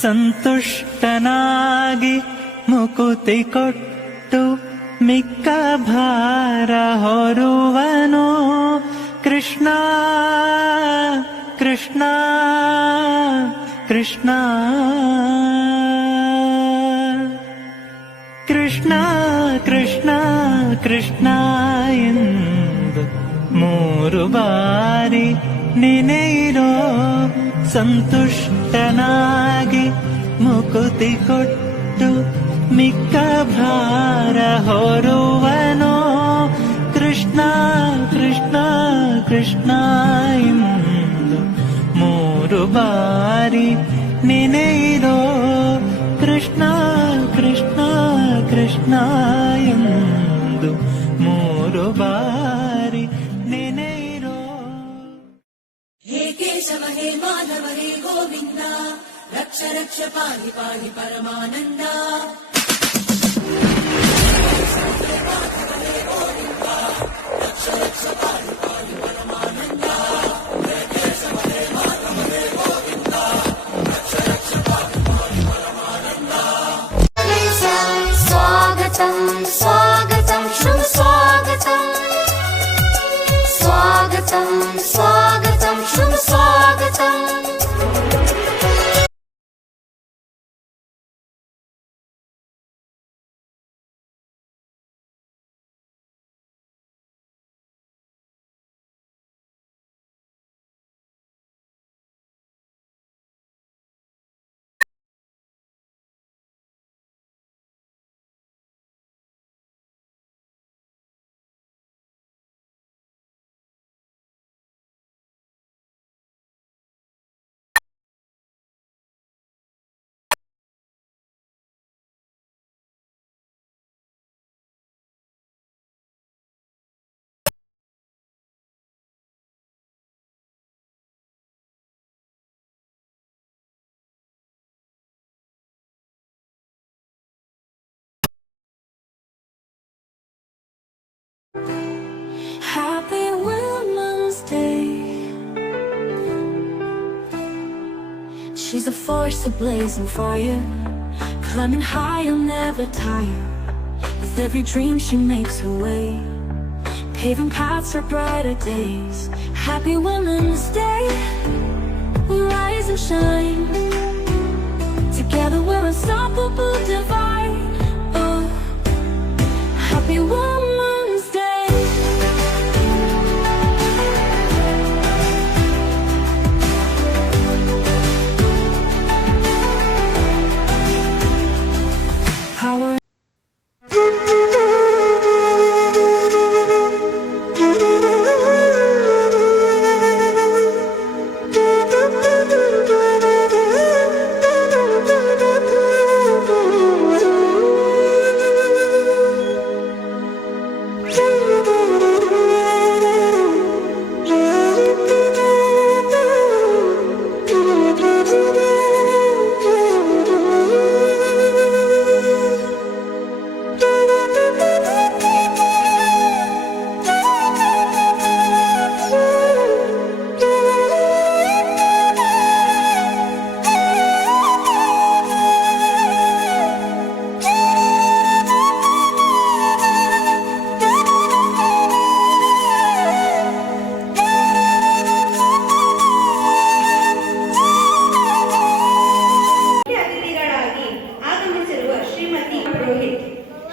ಸಂತುಷ್ಟನಾಗಿ ಮುಕುತಿ ಕೊಟ್ಟು ಮಿಕ್ಕ ಭಾರ ಹೊರುವನೋ ಕೃಷ್ಣ ಕೃಷ್ಣ ಕೃಷ್ಣ ಕೃಷ್ಣ ಕೃಷ್ಣ ಕೃಷ್ಣ ಎಂದು 3 ಬಾರಿ ನೆನೆಯಿರೋ ಸಂತುಷ್ಟನಾಗಿ ಮುಕುತಿ ಕೊಟ್ಟು ಮಿಕ್ಕ ಭಾರ ಹೊರುವನೋ ಕೃಷ್ಣ ಕೃಷ್ಣ ಕೃಷ್ಣ ಎಂದು 3 ಬಾರಿ ನೆನೆಯಿರೋ ಕೃಷ್ಣ ಕೃಷ್ಣ ಕೃಷ್ಣ ಎಂದು 3 ಬಾರಿ ನೆನೆಯಿರೋ. ಹೇ ಕೇಶವ ಹೇ ಮಾಧವ ಹೇ ಗೋವಿಂದ ರಕ್ಷ ರಕ್ಷ ಪಾಹಿ ಪಾಹಿ ಪರಮಾನಂದ. ರಕ್ಷ ರಕ್ಷ ಪಾಹಿ ಪಾಹಿ ಪರಮಾನಂದ. ಹೇ ಕೇಶವ ಹೇ ಮಾಧವ ಹೇ ಗೋವಿಂದ ರಕ್ಷ ರಕ್ಷ ಪಾಹಿ ಪಾಹಿ ಪರಮಾನಂದ. ಸ್ವಾಗತಂ ಸ್ವಾಗತಂ ಶುಭ ಸ್ವಾಗತಂ ಸ್ವಾಗತಂ ಸ್ವಾಗತಂ ಶುಭ ಸ್ವಾಗತಂ. Happy Women's Day. She's a force, a blazing fire, climbing high, you'll never tire. With every dream she makes her way, paving paths for brighter days. Happy Women's Day. We rise and shine. Together we're unstoppable, divine. Oh, Happy Women's Day. Power.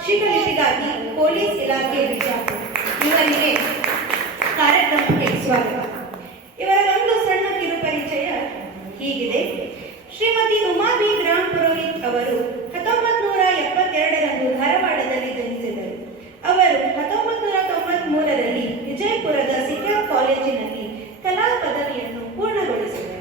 ಶ್ರೀಕಲಿಪಿಗಾಗಿ police ಇಲಾಖೆ ಬಿಜಾಪುರ ಇವರಿಗೆ ಕಾರ್ಯಕ್ರಮಕ್ಕೆ ಸ್ವಾಗತ. ಇವರ ಒಂದು ಸಣ್ಣ ಕಿರುಪರಿಚಯ ಹೀಗಿದೆ. Shrimati Uma B gram Purohit ಅವರು 1972ರಂದು ಧಾರವಾಡದಲ್ಲಿ ಜನಿಸಿದರು. ಅವರು 1993ರಲ್ಲಿ ವಿಜಯಪುರದ ಸಿಕ್ಯಾಪ್ ಕಾಲೇಜಿನಲ್ಲಿ ಕಲಾ ಪದವಿಯನ್ನು ಪೂರ್ಣಗೊಳಿಸಿದರು.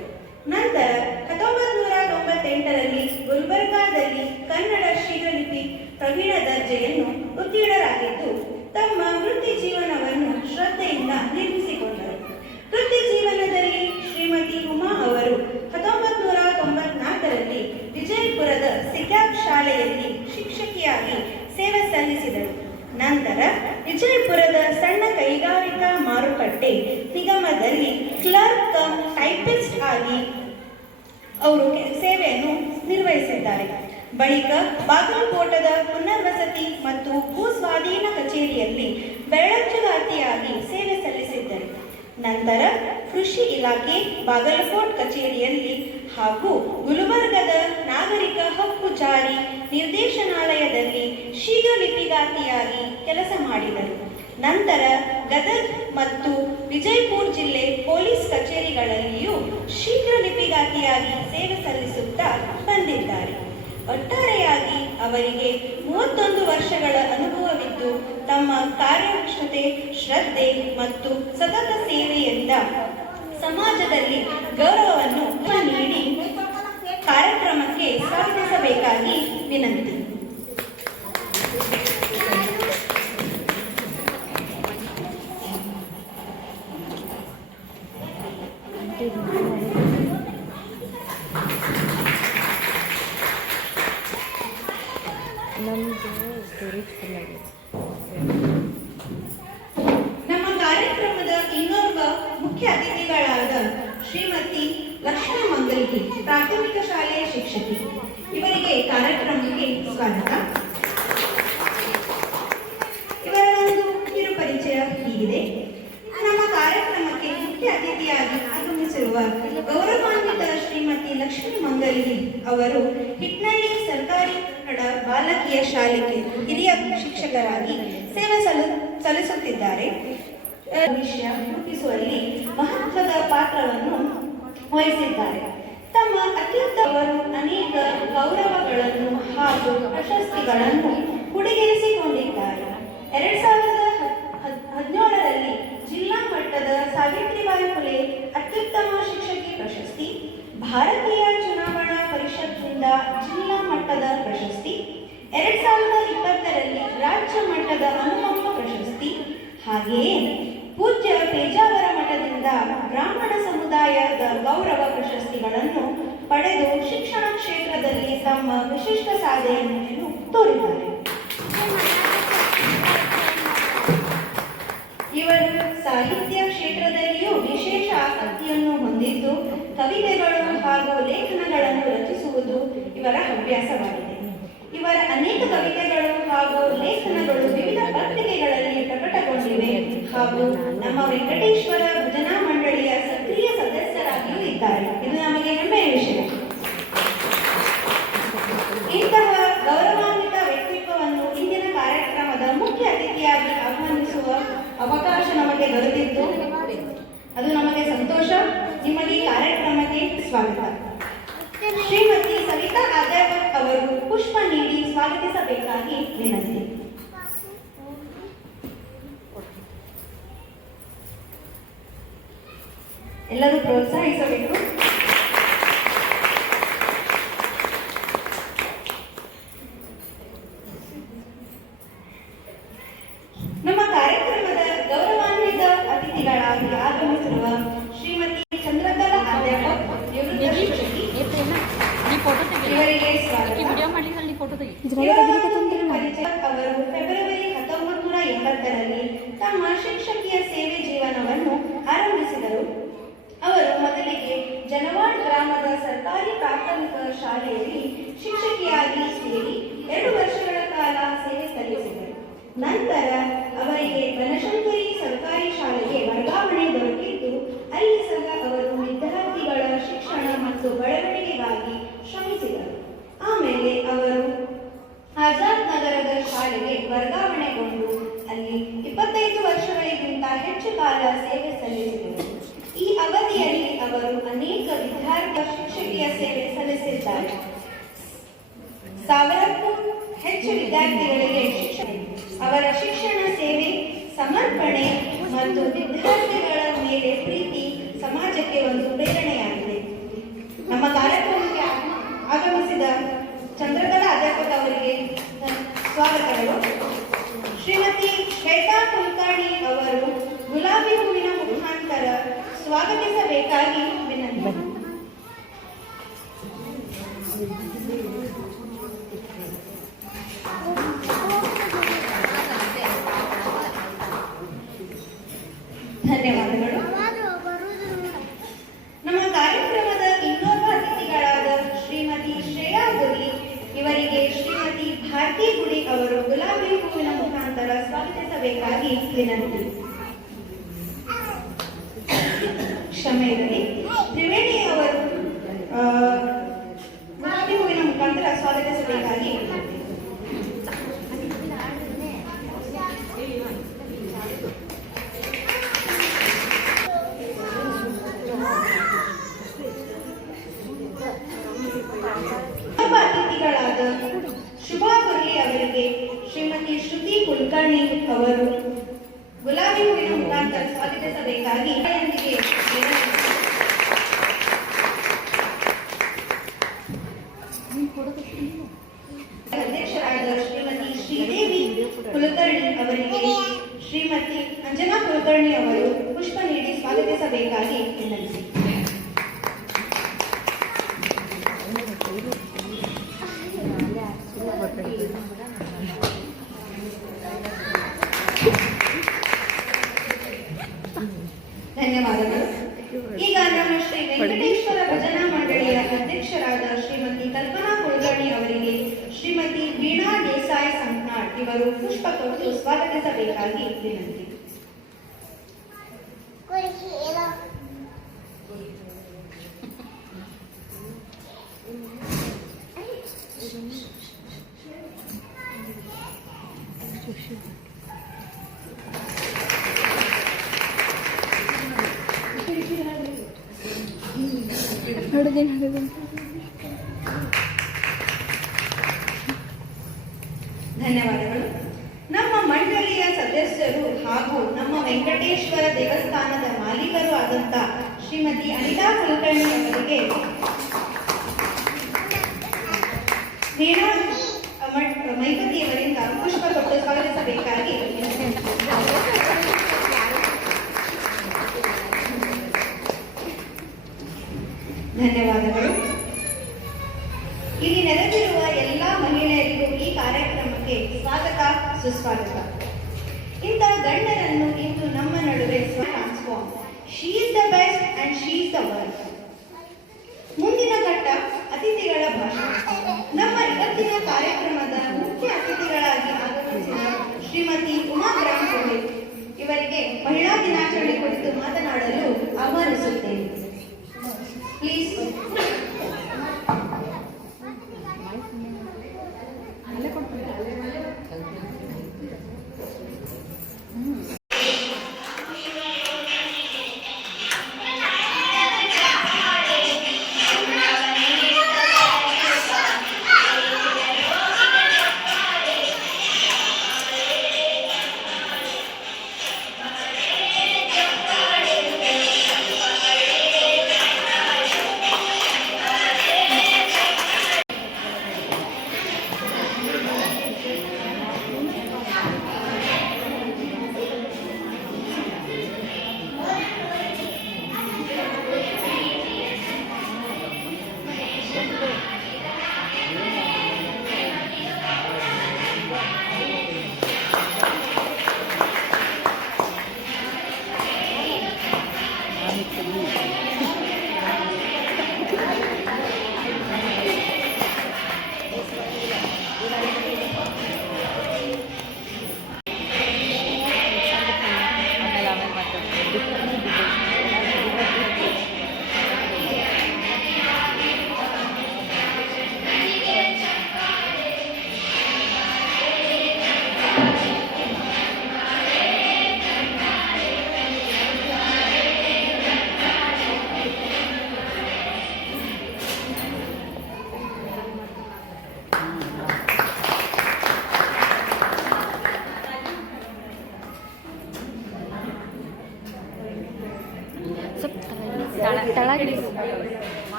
ನಂತರ 1998ರಲ್ಲಿ ಗುಲ್ಬರ್ಗಾದಲ್ಲಿ ಕನ್ನಡ ಶ್ರೀಲಿಪಿ ಪ್ರವೀಣ ದರ್ಜೆಯನ್ನು ಉತ್ತೀರ್ಣರಾಗಿದ್ದು ತಮ್ಮ ವೃತ್ತಿ ಜೀವನವನ್ನು ಶ್ರದ್ಧೆಯಿಂದ ನಿರ್ಮಿಸಿಕೊಂಡರು. ವೃತ್ತಿ ಜೀವನದಲ್ಲಿ ಶ್ರೀಮತಿ ಉಮಾ ಅವರು 1994ರಲ್ಲಿ ವಿಜಯಪುರದ ಸಿಕ್ಯಾಪ್ ಶಾಲೆಯಲ್ಲಿ ಶಿಕ್ಷಕಿಯಾಗಿ ಸೇವೆ ಸಲ್ಲಿಸಿದರು. ನಂತರ ವಿಜಯಪುರದ ಸಣ್ಣ ಕೈಗಾರಿಕಾ ಮಾರುಕಟ್ಟೆ ನಿಗಮದಲ್ಲಿ ಕ್ಲರ್ಕ್ ಕಮ್ ಟೈಪಿಸ್ಟ್ ಆಗಿ ಅವರು ಸೇವೆಯನ್ನು ನಿರ್ವಹಿಸಿದ್ದಾರೆ. ಬಳಿಕ ಬಾಗಲಕೋಟದ ಪುನರ್ವಸತಿ ಮತ್ತು ಭೂ ಸ್ವಾಧೀನ ಕಚೇರಿಯಲ್ಲಿ ಬೆರಳಚ್ಚುಗಾತಿಯಾಗಿ ಸೇವೆ ಸಲ್ಲಿಸಿದ್ದರು. ನಂತರ ಕೃಷಿ ಇಲಾಖೆ ಬಾಗಲಕೋಟ್ ಕಚೇರಿಯಲ್ಲಿ ಹಾಗೂ ಗುಲ್ಬರ್ಗದ ನಾಗರಿಕ ಹಕ್ಕು ಜಾರಿ ನಿರ್ದೇಶನಾಲಯದಲ್ಲಿ ಶೀಘ್ರಲಿಪಿಗಾತಿಯಾಗಿ ಕೆಲಸ ಮಾಡಿದರು. ನಂತರ ಗದಗ್ ಮತ್ತು ವಿಜಯಪುರ ಜಿಲ್ಲೆ ಪೊಲೀಸ್ ಕಚೇರಿಗಳಲ್ಲಿಯೂ ಶೀಘ್ರಲಿಪಿಗಾತಿಯಾಗಿ ಸೇವೆ ಸಲ್ಲಿಸುತ್ತಾ ಬಂದಿದ್ದಾರೆ. ಒಟ್ಟಾರೆಯಾಗಿ ಅವರಿಗೆ 31 ವರ್ಷಗಳ ಅನುಭವವಿದ್ದು ತಮ್ಮ ಕಾರ್ಯಕ್ಷಮತೆ, ಶ್ರದ್ಧೆ ಮತ್ತು ಸತತ ಸೇವೆಯಿಂದ ಸಮಾಜದಲ್ಲಿ ಗೌರವವನ್ನು ನೀಡಿ ಕಾರ್ಯಕ್ರಮಕ್ಕೆ ಸ್ವಾಗತಿಸಬೇಕಾಗಿ ವಿನಂತಿ. ನಮ್ಮ ಕಾರ್ಯಕ್ರಮದ ಇನ್ನೊಬ್ಬ ಮುಖ್ಯ ಅತಿಥಿಗಳಾದ ಶ್ರೀಮತಿ ಲಕ್ಷ್ಮೀ ಮಂಗಲ್ಗಿ, ಪ್ರಾಥಮಿಕ ಶಾಲೆಯ ಶಿಕ್ಷಕಿ. ಇವರಿಗೆ ಕಾರ್ಯಕ್ರಮಕ್ಕೆ ಸ್ವಾಗತ. ಇವರ ಒಂದು ಕಿರು ಪರಿಚಯ ಹೀಗಿದೆ. ನಮ್ಮ ಕಾರ್ಯಕ್ರಮಕ್ಕೆ ಮುಖ್ಯ ಅತಿಥಿಯಾಗಿ ಆಗಮಿಸಿರುವ ಗೌರವಾನ್ವಿತ ಶ್ರೀಮತಿ ಲಕ್ಷ್ಮೀ ಮಂಗಲ್ಗಿ ಅವರು ಹಿಟ್ನಳ್ಳಿ ಸರ್ಕಾರಿ ಕನ್ನಡ ಬಾಲಕಿಯ ಶಾಲೆಗೆ ಹಿರಿಯ ಶಿಕ್ಷಕರಾಗಿ ಸೇವೆ ಸಲ್ಲಿಸುತ್ತಿದ್ದಾರೆ. ವಿಷಯ ರೂಪಿಸುವಲ್ಲಿ ಮಹತ್ವದ ಪಾತ್ರವನ್ನು ವಹಿಸಿದ್ದಾರೆ. ತಮ್ಮ ಅತ್ಯುತ್ತಮರು ಅನೇಕ ಗೌರವಗಳನ್ನು ಹಾಗೂ ಪ್ರಶಸ್ತಿಗಳನ್ನು ಹುಡುಗಿರಿಸಿಕೊಂಡಿದ್ದಾರೆ. 2017ರಲ್ಲಿ ಜಿಲ್ಲಾ ಮಟ್ಟದ ಸಾವಿತ್ರಿಬಾಯಿ ಫುಲೆ ಅತ್ಯುತ್ತಮ ಶಿಕ್ಷಕಿ ಪ್ರಶಸ್ತಿ, ಭಾರತೀಯ ಚುನಾವಣಾ ಪರಿಷತ್ನಿಂದ ಜಿಲ್ಲಾ ಮಟ್ಟದ ಪ್ರಶಸ್ತಿ, 2020ರಲ್ಲಿ ರಾಜ್ಯ ಮಟ್ಟದ ಅನುಪಮ ಪ್ರಶಸ್ತಿ, ಹಾಗೆಯೇ ಪೂಜ್ಯ ಪೇಜಾವರ ಮಠದಿಂದ ಬ್ರಾಹ್ಮಣ ಸಮುದಾಯದ ಗೌರವ ಪ್ರಶಸ್ತಿಗಳನ್ನು ಪಡೆದು ಶಿಕ್ಷಣ ಕ್ಷೇತ್ರದಲ್ಲಿ ತಮ್ಮ ವಿಶಿಷ್ಟ ಸಾಧನೆಯನ್ನು ತೋರಿದ್ದಾರೆ. ಇವರು ಸಾಹಿತ್ಯ ಕ್ಷೇತ್ರದಲ್ಲಿಯೂ ವಿಶೇಷ ಆಸಕ್ತಿಯನ್ನು ಹೊಂದಿದ್ದು ಕವಿತೆಗಳು ಹಾಗೂ ಲೇಖನಗಳನ್ನು ರಚಿಸುವುದು ಇವರ ಹವ್ಯಾಸವಾಗಿದೆ. ಇವರ ಅನೇಕ ಕವಿತೆಗಳು ಹಾಗೂ ಲೇಖನಗಳು ವಿವಿಧ ಪತ್ರಿಕೆಗಳಲ್ಲಿ ಪ್ರಕಟಗೊಂಡಿವೆ ಹಾಗೂ ನಮ್ಮ ವೆಂಕಟೇಶ್ವರ ಭಜನಾ ಮಂಡಳಿಯ ಸಕ್ರಿಯ ಸದಸ್ಯರಾಗಿಯೂ ಇದ್ದಾರೆ. ಇದು ನಮಗೆ ಹೆಮ್ಮೆಯ ವಿಷಯ. ಇಂತಹ ಗೌರವಾನ್ವಿತ ವ್ಯಕ್ತಿತ್ವವನ್ನು ಇಂದಿನ ಕಾರ್ಯಕ್ರಮದ ಮುಖ್ಯ ಅತಿಥಿಯಾಗಿ ಆಹ್ವಾನಿಸುವ ಅವಕಾಶ ನಮಗೆ ದೊರೆತಿದ್ದು ಅದು ನಮಗೆ ಸಂತೋಷ. ನಿಮಗೆ ಕಾರ್ಯಕ್ರಮಕ್ಕೆ ಸ್ವಾಗತ. ಶ್ರೀಮತಿ ಸವಿತಾ ಅಧ್ಯಾಪಕ್ ಅವರು ಪುಷ್ಪ ನೀಡಿ ಸ್ವಾಗತಿಸಬೇಕಾಗಿ ವಿನಂತಿ. ಎಲ್ಲರೂ ಪ್ರೋತ್ಸಾಹಿಸಬೇಕು. ನಮ್ಮ ಕಾರ್ಯಕ್ರಮದ ಗೌರವಾನ್ವಿತ ಅತಿಥಿಗಳಾಗಿ ಆಗಮಿಸಿರುವ ಶ್ರೀಮತಿ ಚಂದ್ರಕಲಾ ಅಧ್ಯಾಪಕ್ ನಿವೃತ್ತ ಶಿಕ್ಷಕಿ, ಇವರಿಗೆ ಸ್ವಾಗತ. ಅವರು ಫೆಬ್ರವರಿ 1980ರಲ್ಲಿ ತಮ್ಮ ಶಿಕ್ಷಕಿಯ ಸೇವೆ ಜೀವನವನ್ನು ಆರಂಭಿಸಿದರು. ಅವರು ಮೊದಲಿಗೆ ಜನವಾಡ್ ಗ್ರಾಮದ ಸರ್ಕಾರಿ ಪ್ರಾಥಮಿಕ ಶಾಲೆಯಲ್ಲಿ ಶಿಕ್ಷಕಿಯಾಗಿ ಸೇರಿ 2 ವರ್ಷಗಳ ಕಾಲ ಸೇವೆ ಸಲ್ಲಿಸಿದರು. ನಂತರ ಅವರಿಗೆ ಬನಶಂಕರಿ ಸರ್ಕಾರಿ ಶಾಲೆಗೆ ವರ್ಗಾವಣೆ ದೊರಕಿದ್ದು ಅಲ್ಲಿ ಸಹ ಅವರು ವಿದ್ಯಾರ್ಥಿಗಳ ಶಿಕ್ಷಣ ಮತ್ತು ಬೆಳವಣಿಗೆಗಾಗಿ ಶ್ರಮಿಸಿದರು. ಆಮೇಲೆ ಅವರು ಆಜಾದ್ ನಗರದ ಶಾಲೆಗೆ ವರ್ಗಾವಣೆಗೊಂಡು ಅಲ್ಲಿ 25 ವರ್ಷಗಳಿಗಿಂತ ಹೆಚ್ಚು ಕಾಲ ಸೇವೆ ಸಲ್ಲಿಸಿದರು. ಈ ಅವಧಿಯಲ್ಲಿ ಅವರು ಅನೇಕ ವಿದ್ಯಾರ್ಥಿ ಶಿಕ್ಷಕಿಯ ಸೇವೆ ಸಲ್ಲಿಸಿದ್ದಾರೆ. 1000ಕ್ಕೂ ಹೆಚ್ಚು ವಿದ್ಯಾರ್ಥಿಗಳಿಗೆ ಶಿಕ್ಷಣ. ಅವರ ಶಿಕ್ಷಣ ಸೇವೆ, ಸಮರ್ಪಣೆ ಮತ್ತು ವಿದ್ಯಾರ್ಥಿಗಳ ಮೇಲೆ ಪ್ರೀತಿ ಸಮಾಜಕ್ಕೆ ಒಂದು ಪ್ರೇರಣೆಯಾಗಿದೆ. ನಮ್ಮ ಕಾರ್ಯಕ್ರಮಕ್ಕೆ ಆಗಮಿಸಿದ ಚಂದ್ರಕಲಾ ಅಧ್ಯಾಪಕ ಅವರಿಗೆ ಸ್ವಾಗತಗಳು. ಶ್ರೀಮತಿ ಶ್ವೇತಾ ಕುಲಕರ್ಣಿ ಅವರು ಗುಲಾಬಿ ಹೂವಿನ ಮುಖಾಂತರ ಸ್ವಾಗತಿಸಬೇಕಾಗಿ ವಿನಂತಿ. ಧನ್ಯವಾದಗಳು. ನಮ್ಮ ಕಾರ್ಯಕ್ರಮದ ಇನ್ನೊಬ್ಬ ಅತಿಥಿಗಳಾದ ಶ್ರೀಮತಿ ಶ್ರೇಯಾ ವಿನಂತಿ. ಕ್ಷಮೆ ಇರಲಿ. ತ್ರಿವೇಣಿ ಅವರು ಗುಲಾಬಿ ಹೂವಿನ ಮುಖಾಂತರ ಸ್ವಾಗತಿಸಬೇಕಾಗಿ ಅತಿಥಿಗಳಾದ ಶುಭಾ ಮುರಳಿ ಅವರಿಗೆ ಶ್ರೀಮತಿ ಶ್ರುತಿ ಕುಲಕರ್ಣಿ ಅವರು ಗುಲಾಬಿ ಹೂವಿನ ಮುಖಾಂತರ ಸ್ವಾಗತಿಸಬೇಕಾಗಿ ಅಧ್ಯಕ್ಷರಾದ ಶ್ರೀಮತಿ ಶ್ರೀದೇವಿ ಕುಲಕರ್ಣಿ ಅವರಿಗೆ ಶ್ರೀಮತಿ ಅಂಜನಾ ಕುಲಕರ್ಣಿ ಅವರು ಪುಷ್ಪ ನೀಡಿ ಸ್ವಾಗತಿಸಬೇಕಾಗಿ ವಿನಂತಿ. ಧನ್ಯವಾದಗಳು. ಈಗ ನಮ್ಮ ಶ್ರೀ ವೆಂಕಟೇಶ್ವರ ಭಜನಾ ಮಂಡಳಿಯ ಅಧ್ಯಕ್ಷರಾದ ಶ್ರೀಮತಿ ಕಲ್ಪನಾ ಕುಲಕರ್ಣಿ ಅವರಿಗೆ ಶ್ರೀಮತಿ ವೀಣಾ ದೇಸಾಯಿ ಸಂಕನಾಳ್ ಇವರು ಪುಷ್ಪ ಕೊಟ್ಟು ಸ್ವಾಗತಿಸಬೇಕಾಗಿ ವಿನಂತಿ. ಧನ್ಯವಾದಗಳು. ನಮ್ಮ ಮಂಡಳಿಯ ಸದಸ್ಯರು ಹಾಗೂ ನಮ್ಮ ವೆಂಕಟೇಶ್ವರ ದೇವಸ್ಥಾನದ ಮಾಲೀಕರು ಆದಂತ ಶ್ರೀಮತಿ ಅನಿತಾ ಕುಲಕರ್ಣಿ ಅವರಿಗೆ ವೀಣಾ ಮೈಪತಿಯವರಿಂದ ಪುಷ್ಪ ಕೊಟ್ಟು ಸ್ವಾಗತಿಸಬೇಕಾಗಿ ಧನ್ಯವಾದಗಳು. ಇಲ್ಲಿ ನೆರೆದಿರುವ ಎಲ್ಲ ಮಹಿಳೆಯರಿಗೂ ಈ ಕಾರ್ಯಕ್ರಮಕ್ಕೆ ಸ್ವಾಗತ ಸುಸ್ವಾಗತ. ಇಂಥ ಗಣ್ಯರನ್ನು ಇಂದು ನಮ್ಮ ನಡುವೆ transform. She is the best and she is the worst. ಮುಂದಿನ ಘಟ್ಟ ಅತಿಥಿಗಳ ಭಾಷಣ. ನಮ್ಮ ಇವತ್ತಿನ ಕಾರ್ಯಕ್ರಮದ ಮುಖ್ಯ ಅತಿಥಿಗಳಾಗಿ ಆಗಮಿಸಿದ ಶ್ರೀಮತಿ ಉಮಾ ಗ್ರಾಮಕೋಳಿ ಇವರಿಗೆ ಮಹಿಳಾ ದಿನಾಚರಣೆ ಕುರಿತು ಮಾತನಾಡಲು ಆಹ್ವಾನಿಸುತ್ತೇನೆ. ಪ್ಲೀಸ್.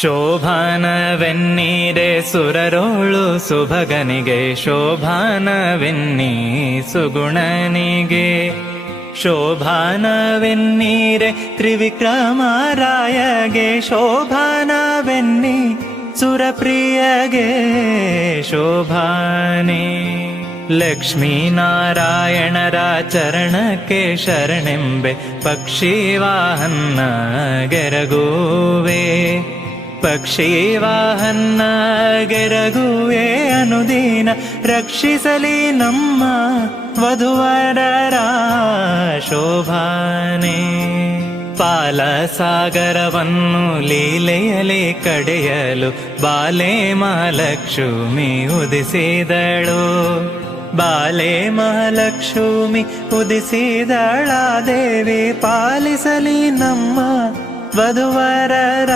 ಶೋಭಾನವೆನ್ನೀರೆ ಸುರರೋಳು ಸುಭಗನಿಗೆ, ಶೋಭಾನವೆನ್ನೀ ಸುಗುಣನಿಗೆ. ಶೋಭಾನವೆನ್ನೀರೆ ತ್ರಿವಿಕ್ರಮರಾಯಗೆ, ಶೋಭಾನವೆನ್ನಿ ಸುರಪ್ರಿಯಗೆ ಶೋಭಾನೆ. ಲಕ್ಷ್ಮೀನಾರಾಯಣರ ಚರಣಕ್ಕೆ ಶರಣೆಂಬೆ, ಪಕ್ಷಿವಾಹನ್ನ ಗೆರಗುವೆ. ಪಕ್ಷಿವಾಹನ್ನ ಗೆರಗುವೆ ಅನುದಿನ, ರಕ್ಷಿಸಲಿ ನಮ್ಮ ವಧುವರರ ಶೋಭಾನೆ. ಪಾಲಸಾಗರವನ್ನು ಲೀಲೆಯಲಿ ಕಡೆಯಲು ಬಾಲೆ ಮಹಾಲಕ್ಷ್ಮಿ ಉದಿಸಿದಳು. ಬಾಲೆ ಮಹಾಲಕ್ಷ್ಮಿ ಉದಿಸಿದಳ ದೇವಿ, ಪಾಲಿಸಲಿ ನಮ್ಮ ವಧುವರರ